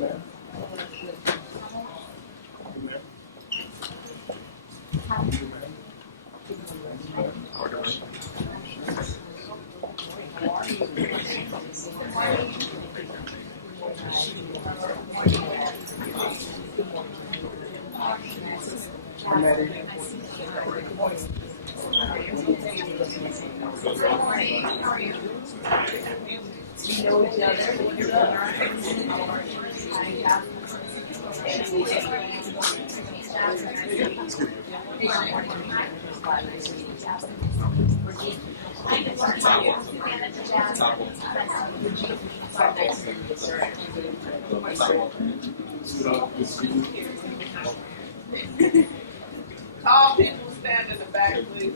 I'm ready. We know each Tall people stand in the back, please.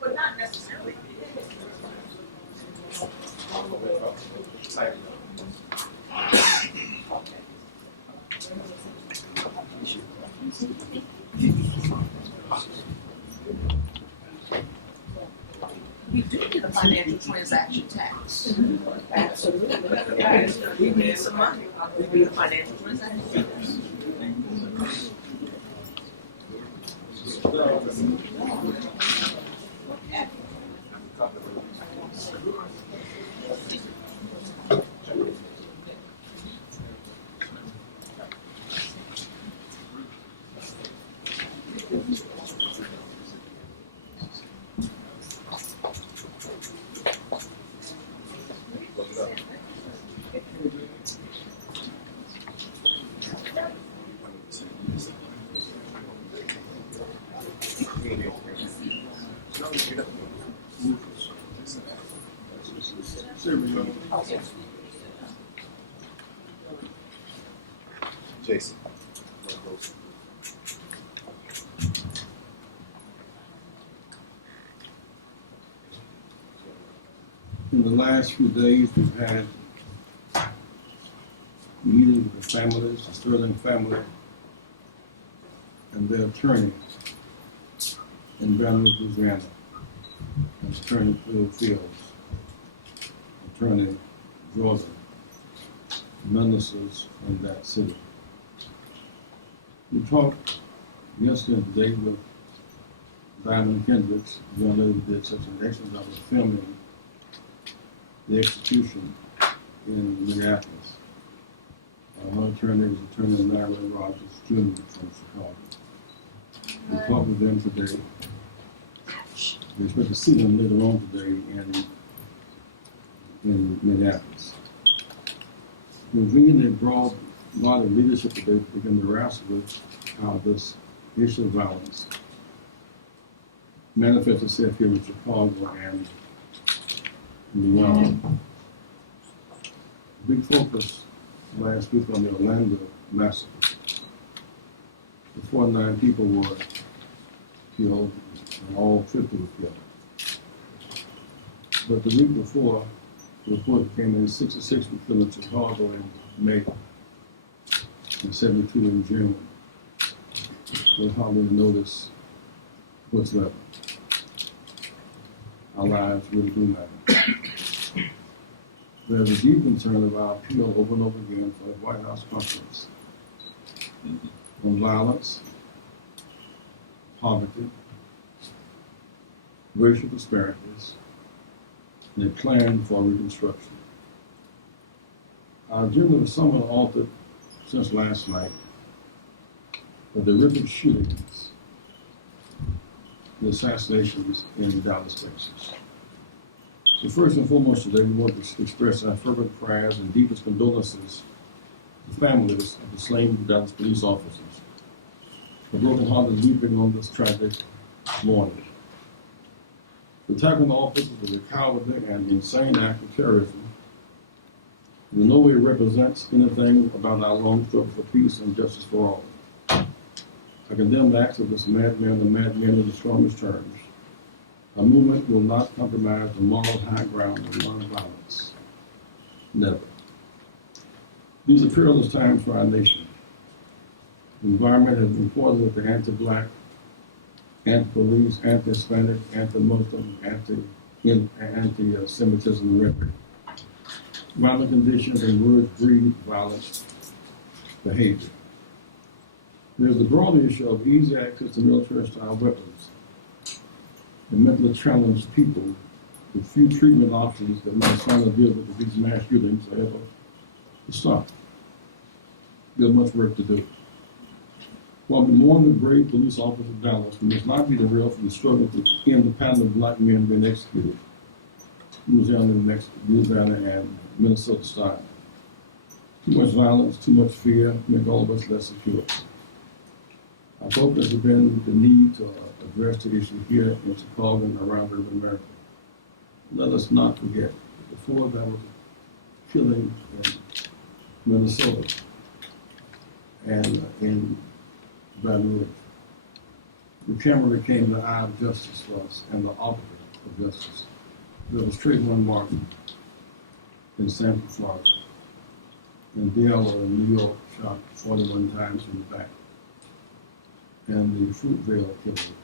But not necessarily. We do get a financial transaction tax. Absolutely. We need some money. We need a financial transaction. Jason. In the last few days, we've had meetings with the families, the Sterling family, and their attorney in Baton Louisiana, and Attorney Phil Fields, Attorney Jordan, ministers in that city. We talked yesterday and today with Diamond Kendricks, the young lady who did such an excellent job of filming the execution in Minneapolis. Her attorney was Attorney Larry Rogers Jr. from Chicago. We talked with them today. We expect to see them later on today in Minneapolis. We're bringing a broad lot of leadership today to begin to wrestle with how this issue of violence manifests itself here in Chicago and beyond. Big focus last week on the Orlando massacre. The 49 people were killed and all 50 were killed. But the week before, the report came in 66 were killed in Chicago in May and 72 in June. With hardly notice whatsoever. Our lives really do matter. There's a deep concern of our appeal over and over again for the White House conference on violence, poverty, racial disparities, and a plan for reconstruction. Our agenda was somewhat altered since last night with the horrific shootings, the assassinations in Dallas, Texas. So first and foremost today, we want to express our fervent prayers and deepest condolences to families of the slain Dallas police officers. The broken-hearted weeping on this tragic morning. The attacking officers was a cowardly and insane act of terrorism. In no way represents anything about our long struggle for peace and justice for all. I condemn the acts of this madman and madmen in the strongest terms. Our movement will not compromise the moral high ground of nonviolence. Never. These are perilous times for our nation. The environment has been poisoned with the anti-black, anti-police, anti-Hispanic, anti-Muslim, anti-Semitism rhetoric. Violent conditions and words breed violent behavior. There's the broader issue of easy access to military-style weapons and mentally challenged people with few treatment options that might finally deal with these mass shootings are able to stop. There's much work to do. While we mourn the brave police officers of Dallas, we must not be derailed from the struggle to end the pattern of black men being executed. Louisiana and Minnesota style. Too much violence, too much fear, make all of us less secure. Our focus has been the need to address the issue here in Chicago and around urban America. Let us not forget that before there was a killing in Minnesota and in Baton Rouge, the camera became the eye of justice for us and the arbiter of justice. There was Trayvon Martin in Sanford, Florida, and Biella in New York shot 41 times in the back, and the Fruitvale killing,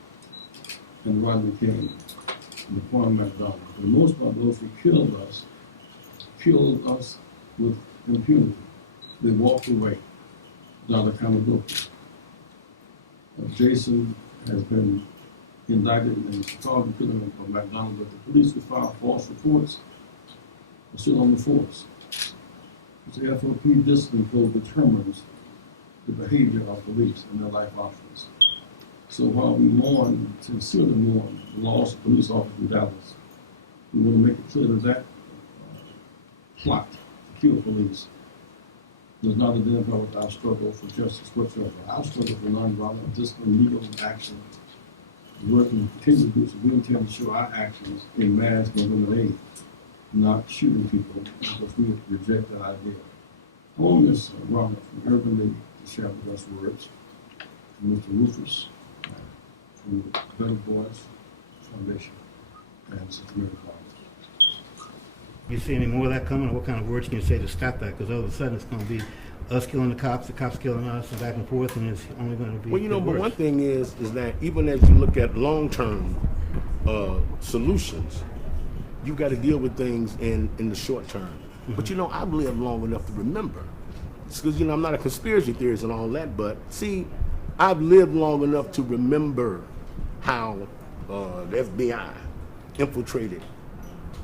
and Rodney King, and Quan McDonald. For the most part, those who killed us with impunity. They walked away without accountability. Jason has been indicted in the Chicago killing of McDonald, but the police who filed false reports are still on the force. The FOP discipline code determines the behavior of police and their life options. So while we sincerely mourn the loss of police officers in Dallas, we want to make it clear that plot to kill police does not identify with our struggle for justice whatsoever. Our struggle for nonviolent, discipline, legal action, working continue to do so we intend to show our actions in mass November 8th, not shooting people, because we reject that idea. I want Ms. Robert from Urban League to share with us words, and Mr. Rufus from the Better Boys Foundation, and Sister Mary Collins. You see any more of that coming, or what kind of words can you say to stop that? Because all of a sudden it's going to be us killing the cops killing us, and back and forth, and it's only going to be. Well, but worse. one thing is that even as you look at long-term solutions, you got to deal with things in the short term. Mm-hmm. But I've lived long enough to remember. It's because I'm not a conspiracy theorist and all that, but see, I've lived long enough to remember how the FBI infiltrated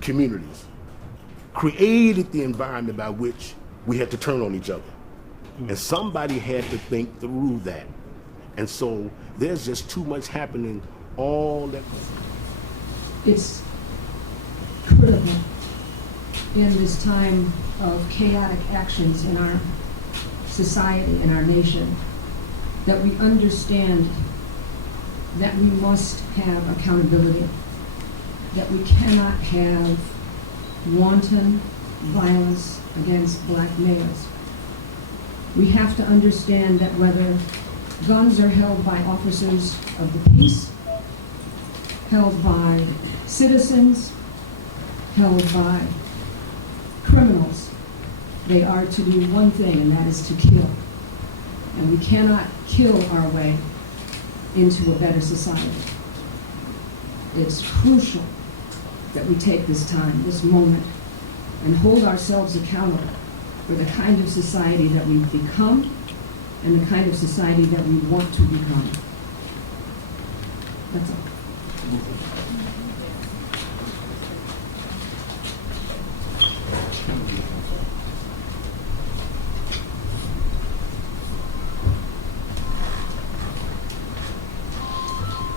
communities, created the environment by which we had to turn on each other. And somebody had to think through that. And so there's just too much happening all that. It's critical in this time of chaotic actions in our society, in our nation, that we understand that we must have accountability, that we cannot have wanton violence against black males. We have to understand that whether guns are held by officers of the peace, held by citizens, held by criminals, they are to do one thing, and that is to kill. And we cannot kill our way into a better society. It's crucial that we take this time, this moment, and hold ourselves accountable for the kind of society that we've become and the kind of society that we want to become. That's all.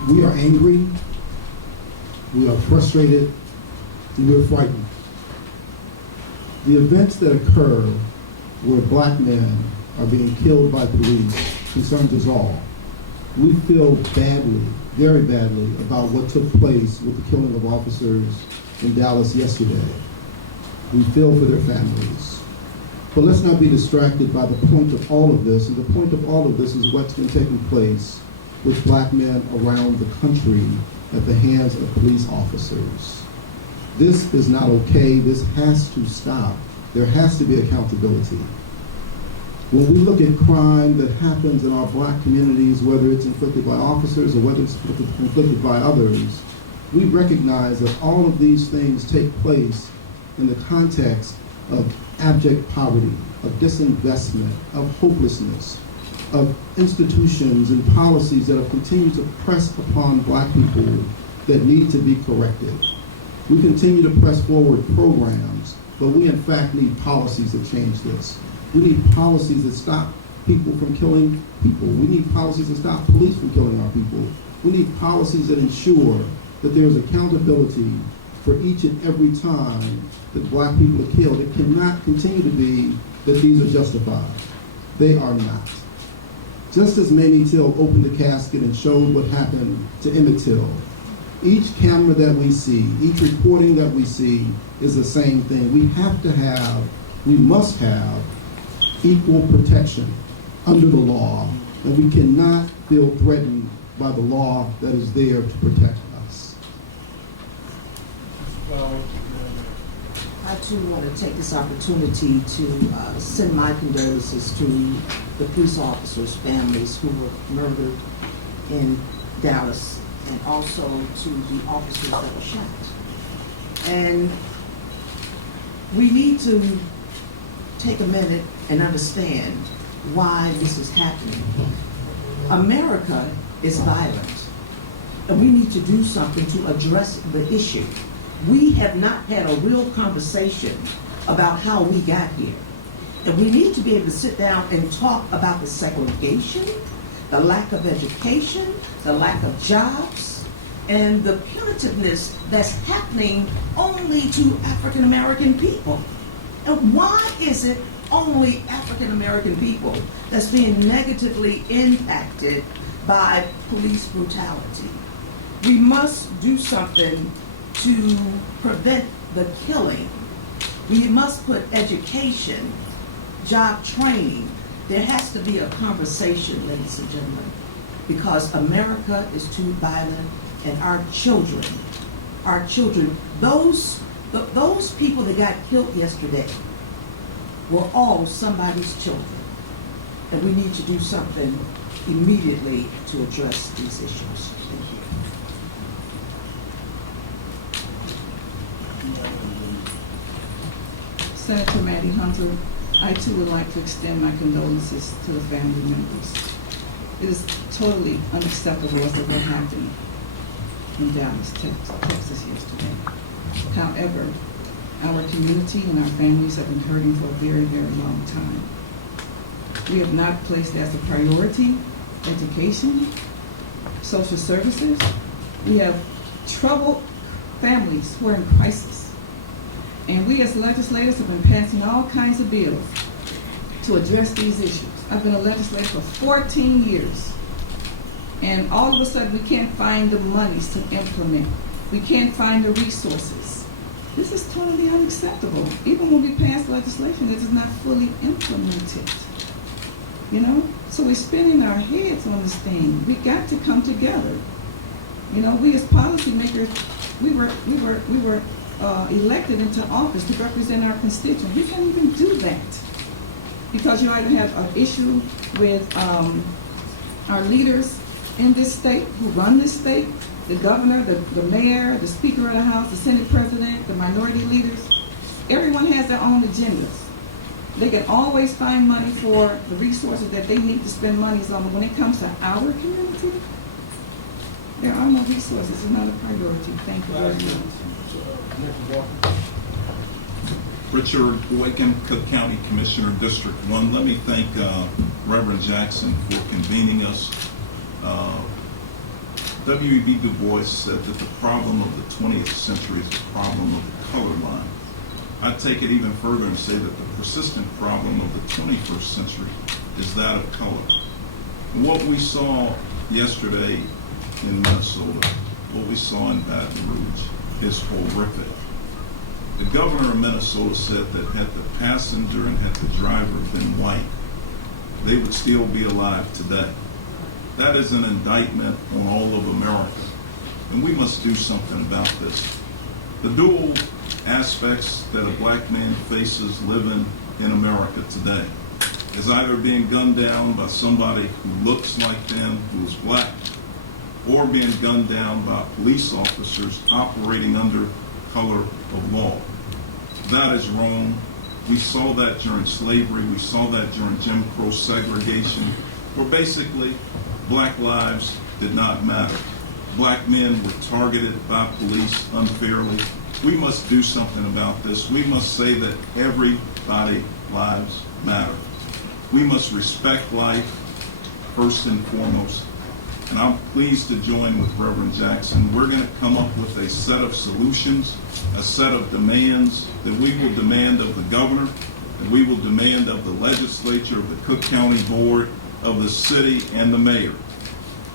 We are angry, we are frustrated, and we're frightened. The events that occur where black men are being killed by police concerns us all. We feel badly, very badly, about what took place with the killing of officers in Dallas yesterday. We feel for their families. But let's not be distracted by the point of all of this, and the point of all of this is what's been taking place with black men around the country at the hands of police officers. This is not okay. This has to stop. There has to be accountability. When we look at crime that happens in our black communities, whether it's inflicted by officers or whether it's inflicted by others, we recognize that all of these things take place in the context of abject poverty, of disinvestment, of hopelessness, of institutions and policies that have continued to press upon black people that need to be corrected. We continue to press forward programs, but we in fact need policies that change this. We need policies that stop people from killing people. We need policies that stop police from killing our people. We need policies that ensure that there's accountability for each and every time that black people are killed. It cannot continue to be that these are justified. They are not. Just as Mamie Till opened the casket and showed what happened to Emmett Till, each camera that we see, each reporting that we see is the same thing. We must have equal protection under the law, and we cannot feel threatened by the law that is there to protect us. I too want to take this opportunity to send my condolences to the police officers' families who were murdered in Dallas, and also to the officers that were shot. And we need to take a minute and understand why this is happening. America is violent, and we need to do something to address the issue. We have not had a real conversation about how we got here. And we need to be able to sit down and talk about the segregation, the lack of education, the lack of jobs, and the punitiveness that's happening only to African American people. And why is it only African American people that's being negatively impacted by police brutality? We must do something to prevent the killing. We must put education, job training. There has to be a conversation, ladies and gentlemen, because America is too violent, and our children, those people that got killed yesterday were all somebody's children. And we need to do something immediately to address these issues. Thank you. Senator Maddie Hunter, I too would like to extend my condolences to the family members. It is totally unacceptable what happened in Dallas, Texas yesterday. However, our community and our families have been hurting for a very, very long time. We have not placed as a priority education, social services. We have troubled families who are in crisis. And we as legislators have been passing all kinds of bills to address these issues. I've been a legislator for 14 years. And all of a sudden we can't find the monies to implement. We can't find the resources. This is totally unacceptable. Even when we pass legislation, it is not fully implemented. You know? So we're spinning our heads on this thing. We got to come together. You know, we as policymakers, we were elected into office to represent our constituents. We can't even do that because you either have an issue with our leaders in this state who run this state, the governor, the mayor, the speaker of the House, the Senate president, the minority leaders. Everyone has their own agendas. They can always find money for the resources that they need to spend money on. But when it comes to our community, there are no resources. It's not a priority. Thank you very much. Richard Boykin, Cook County Commissioner, District 1. Let me thank Reverend Jackson for convening us. W.E.B. Du Bois said that the problem of the 20th century is the problem of the color line. I take it even further and say that the persistent problem of the 21st century is that of color. And what we saw yesterday in Minnesota, what we saw in Baton Rouge, is horrific. The governor of Minnesota said that had the passenger and had the driver been white, they would still be alive today. That is an indictment on all of America, and we must do something about this. The dual aspects that a black man faces living in America today is either being gunned down by somebody who looks like them, who is black, or being gunned down by police officers operating under color of law. That is wrong. We saw that during slavery. We saw that during Jim Crow segregation, where basically black lives did not matter. Black men were targeted by police unfairly. We must do something about this. We must say that everybody's lives matter. We must respect life first and foremost. And I'm pleased to join with Reverend Jackson. We're going to come up with a set of solutions, a set of demands that we will demand of the governor, that we will demand of the legislature, of the Cook County Board, of the city, and the mayor.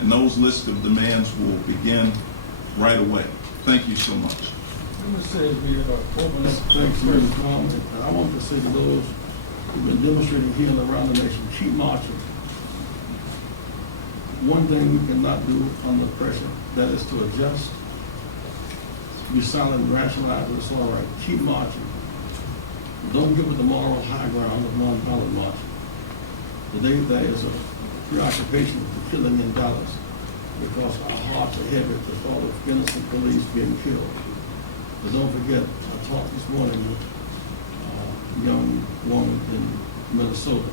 And those lists of demands will begin right away. Thank you so much. Let me say, we open up Thanksgiving comment, and I want to say to those who've been demonstrating here and around the nation, keep marching. One thing we cannot do under pressure, that is to adjust, be silent and rationalize, but it's all right. Keep marching. Don't give it the moral high ground of nonviolent marching. Today there is a preoccupation with the killing in Dallas because our hearts are heavy at the thought of innocent police being killed. But don't forget, I talked this morning with a young woman in Minnesota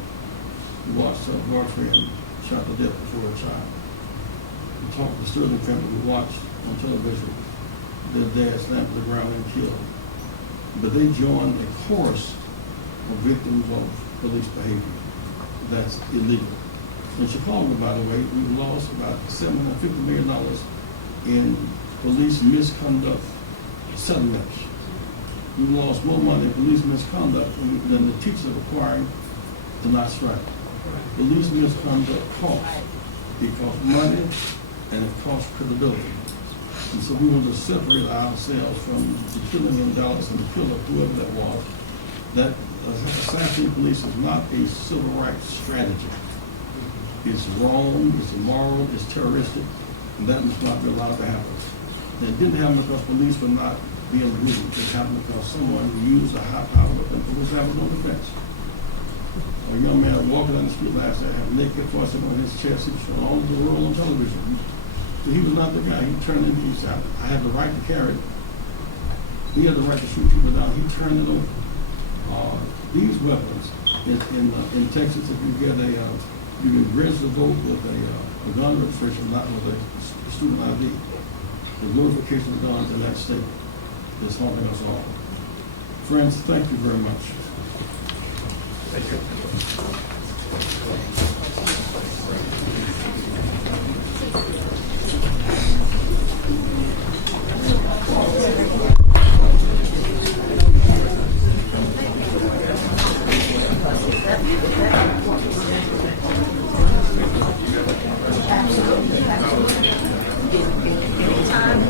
who watched her boyfriend shot to death before a child. We talked to the Sterling family who watched on television their dad slammed to the ground and killed. But they joined a chorus of victims of police behavior. That's illegal. In Chicago, by the way, we lost about $750 million in police misconduct settlements. We lost more money in police misconduct than the teachers are requiring to not strike. Police misconduct costs. It costs money and it costs credibility. And so we want to separate ourselves from the killing in Dallas and the killing of whoever that was. That assassinating police is not a civil rights strategy. It's wrong, it's immoral, it's terroristic, and that must not be allowed to happen. And it didn't happen because police were not being rude. It happened because someone used a high-powered weapon and was having no defense. A young man walking down the street last night had a naked faucet on his chest. He was showing all over the world on television. But he was not the guy. He turned in, he said, I have the right to carry it. He had the right to shoot people down. He turned it over. These weapons in Texas, if you get you can register to vote with a gun registration, not with a student ID. The glorification of guns in that state is haunting us all. Friends, thank you very much. Thank you.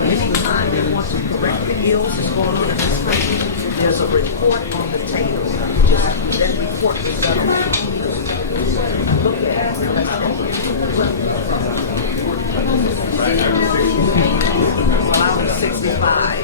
Anytime they want to correct the ills that's going on in this country, there's a report on the table. Just that report was done. Look at it. Well, I was 65.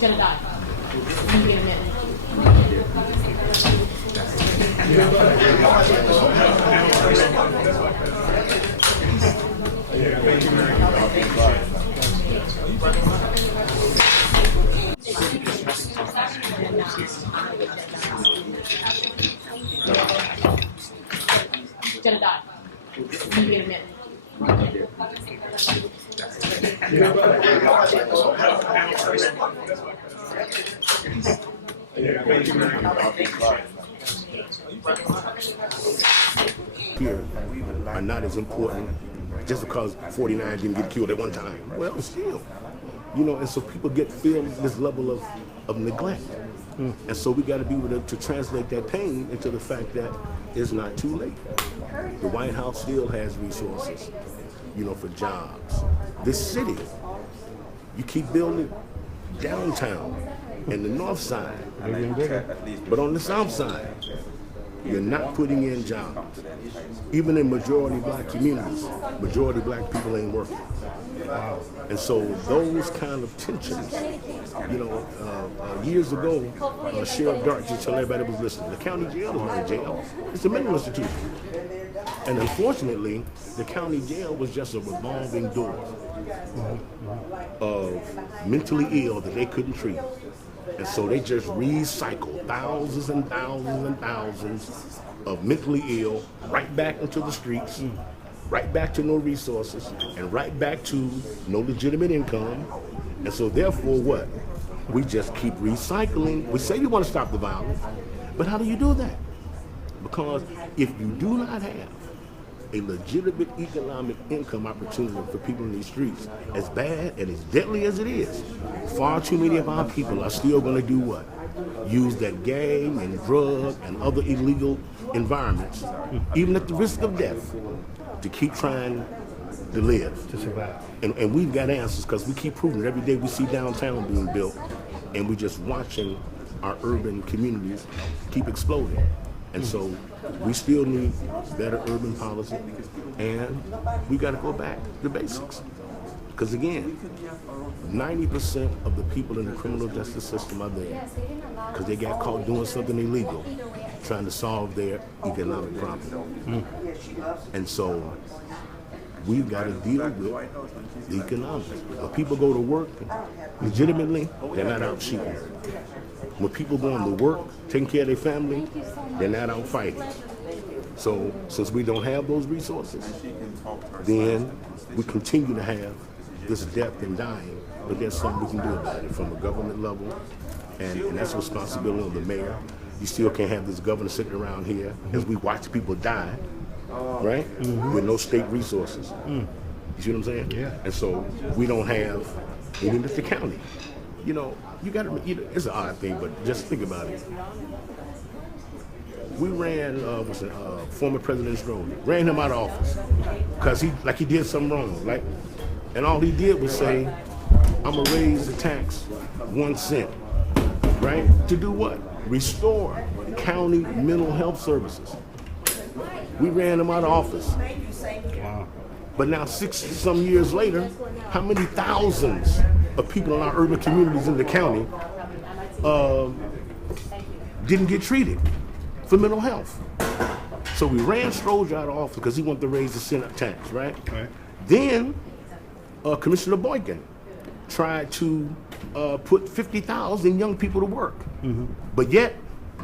Gonna die. I'm gonna get it. Gonna die. I'm gonna get it. Here are not as important just because 49 didn't get killed at one time. Well, still, you know, and so people feel this level of neglect. And so we got to be able to translate that pain into the fact that it's not too late. The White House still has resources, you know, for jobs. This city, you keep building downtown and the north side, but on the south side, you're not putting in jobs. Even in majority black communities, majority black people ain't working. And so those kind of tensions, you know, years ago, Sheriff Dart used to tell everybody that was listening, the county jail is not a jail, it's a mental institution. And unfortunately, the county jail was just a revolving door of mentally ill that they couldn't treat. And so they just recycled thousands and thousands and thousands of mentally ill right back into the streets, right back to no resources, and right back to no legitimate income. And so therefore what? We just keep recycling. We say we want to stop the violence, but how do you do that? Because if you do not have a legitimate economic income opportunity for people in these streets, as bad and as deadly as it is, far too many of our people are still going to do what? Use that gang and drug and other illegal environments, even at the risk of death, to keep trying to live. To survive. And we've got answers because we keep proving it. Every day we see downtown being built, and we're just watching our urban communities keep exploding. And so we still need better urban policy, and we got to go back to basics. Because again, 90% of the people in the criminal justice system are there because they got caught doing something illegal, trying to solve their economic problem. And so we've got to deal with the economics. When people go to work legitimately, they're not out cheating. When people going to work, taking care of their family, they're not out fighting. So since we don't have those resources, then we continue to have this death and dying, but there's something we can do about it from a government level, and that's the responsibility of the mayor. You still can't have this governor sitting around here as we watch people die, right, with no state resources. You see what I'm saying? Yeah. And so we don't have, even at the county, you know, you got to, it's an odd thing, but just think about it. We ran, former President Stroman, ran him out of office because he did something wrong, right? And all he did was say, I'm gonna raise the tax 1 cent, right? To do what? Restore county mental health services. We ran him out of office. Wow. But now 60-some years later, how many thousands of people in our urban communities in the county didn't get treated for mental health? So we ran Stroger out of office because he wanted to raise the Senate tax, right? Right. Then Commissioner Boykin tried to put 50,000 young people to work. But yet,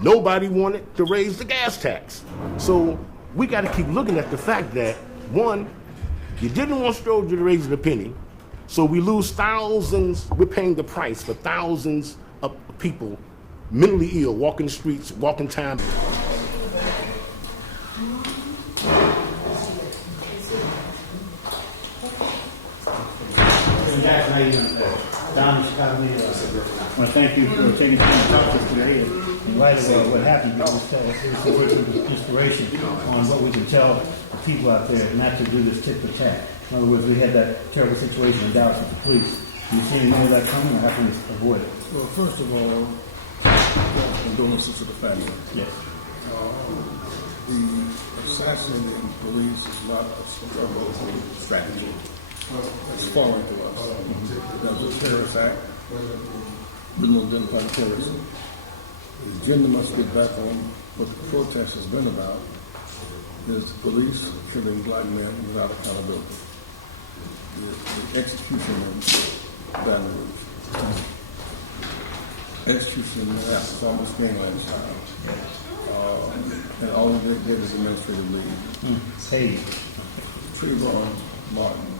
nobody wanted to raise the gas tax. So we got to keep looking at the fact that, one, you didn't want Stroger to raise it a penny, so we lose thousands, we're paying the price for thousands of people mentally ill, walking the streets, walking time. Jackson, how you doing? Don Chicago. I want to thank you for taking time to talk to us today. In light of what happened, you just tell us a word of inspiration on what we can tell the people out there not to do this tit for tat. In other words, we had that terrible situation in Dallas with the police. Do you see any more of that coming, or how can we avoid it? Well, first of all, condolences to the family. Yes. The assassinating police is not a strategy. It's foreign to us. That's a terrorist act. We don't identify terrorism. The agenda must get back on what the protest has been about, is the police killing black men without accountability. The execution of Baton Rouge. Execution of Thomas Mainland style. And all of it did is administrative leave. Hey. Trayvon Martin,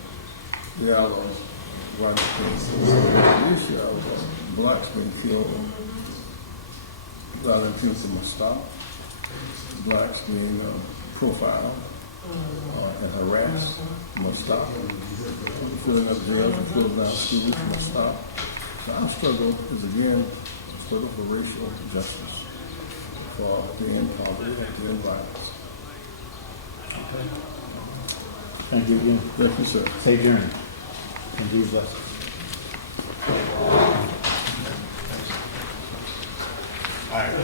Diallo, white kids. The issue of blacks being killed rather than things that must stop. Blacks being profiled and harassed must stop. Filling up jails and closing down schools must stop. So our struggle is again a struggle for racial justice, for the end poverty and the end violence. Thank you again. Thank you, sir. Safe journey. And be blessed. All right.